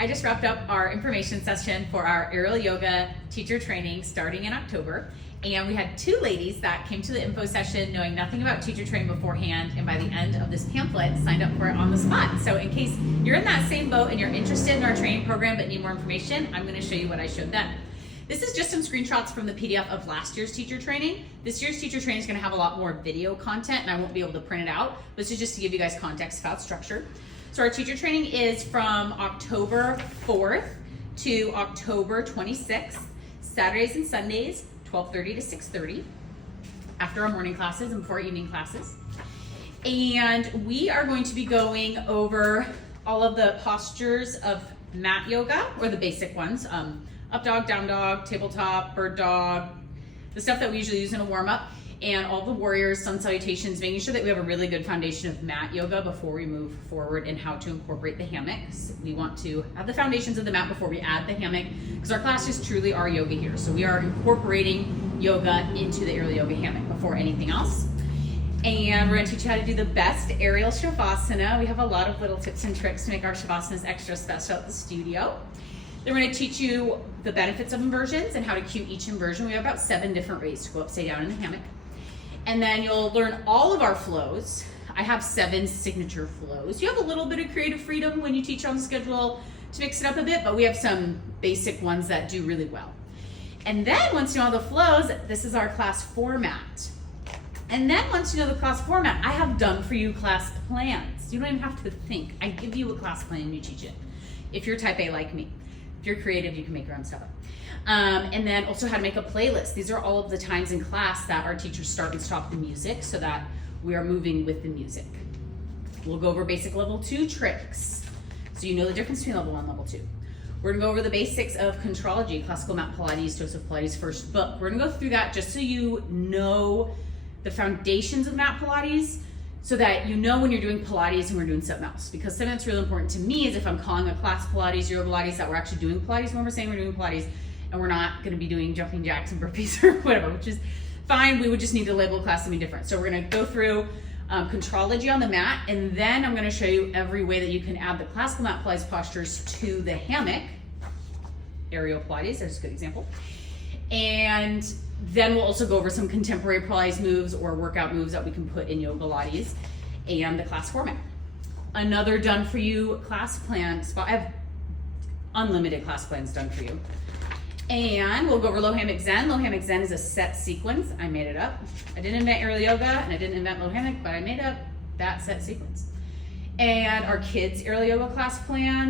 I just wrapped up our information session for our aerial yoga teacher training starting in October. And we had two ladies that came to the info session knowing nothing about teacher training beforehand, and by the end of this pamphlet signed up for it on the spot. So in case you're in that same boat and you're interested in our training program but need more information, I'm going to show you what I showed them. This is just some screenshots from the PDF of last year's teacher training. This year's teacher training is going to have a lot more video content and I won't be able to print it out. This is just to give you guys context about structure. So our teacher training is from October 4th to October 26th, Saturdays and Sundays, 12:30 to 6:30, after our morning classes and before evening classes. And we are going to be going over all of the postures of mat yoga, or the basic ones, up dog, down dog, tabletop, bird dog, the stuff that we usually use in a warm-up, and all the warriors, sun salutations, making sure that we have a really good foundation of mat yoga before we move forward in how to incorporate the hammocks. We want to have the foundations of the mat before we add the hammock, because our classes truly are yoga here. So we are incorporating yoga into the aerial yoga hammock before anything else. And we're going to teach you how to do the best aerial shavasana. We have a lot of little tips and tricks to make our shavasanas extra special at the studio. Then we're going to teach you the benefits of inversions and how to cue each inversion. We have about 7 different ways to go upside down in the hammock. And then you'll learn all of our flows. I have 7 signature flows. You have a little bit of creative freedom when you teach on the schedule to mix it up a bit, but we have some basic ones that do really well. And then once you know all the flows, this is our class format. And then once you know the class format, I have done for you class plans. You don't even have to think. I give you a class plan and you teach it. If you're type A like me. If you're creative, you can make your own stuff up. And then also how to make a playlist. These are all of the times in class that our teachers start and stop the music so that we are moving with the music. We'll go over basic level 2 tricks, so you know the difference between level 1 and level 2. We're gonna go over the basics of contrology, classical mat Pilates, Joseph Pilates' first book. We're gonna go through that just so you know the foundations of mat Pilates, so that you know when you're doing Pilates and we're doing something else. Because something that's really important to me is if I'm calling a class Pilates, yoga Pilates, that we're actually doing Pilates when we're saying we're doing Pilates, and we're not gonna be doing jumping jacks and burpees or whatever, which is fine. We would just need to label class something different. So we're gonna go through contrology on the mat, and then I'm gonna show you every way that you can add the classical mat Pilates postures to the hammock. Aerial Pilates, there's a good example. And then we'll also go over some contemporary Pilates moves or workout moves that we can put in yoga Pilates and the class format. Another done for you class plan spot. I have unlimited class plans done for you. And we'll go over low hammock zen. Low hammock zen is a set sequence. I made it up. I didn't invent aerial yoga and I didn't invent low hammock, but I made up that set sequence. And our kids aerial yoga class plan.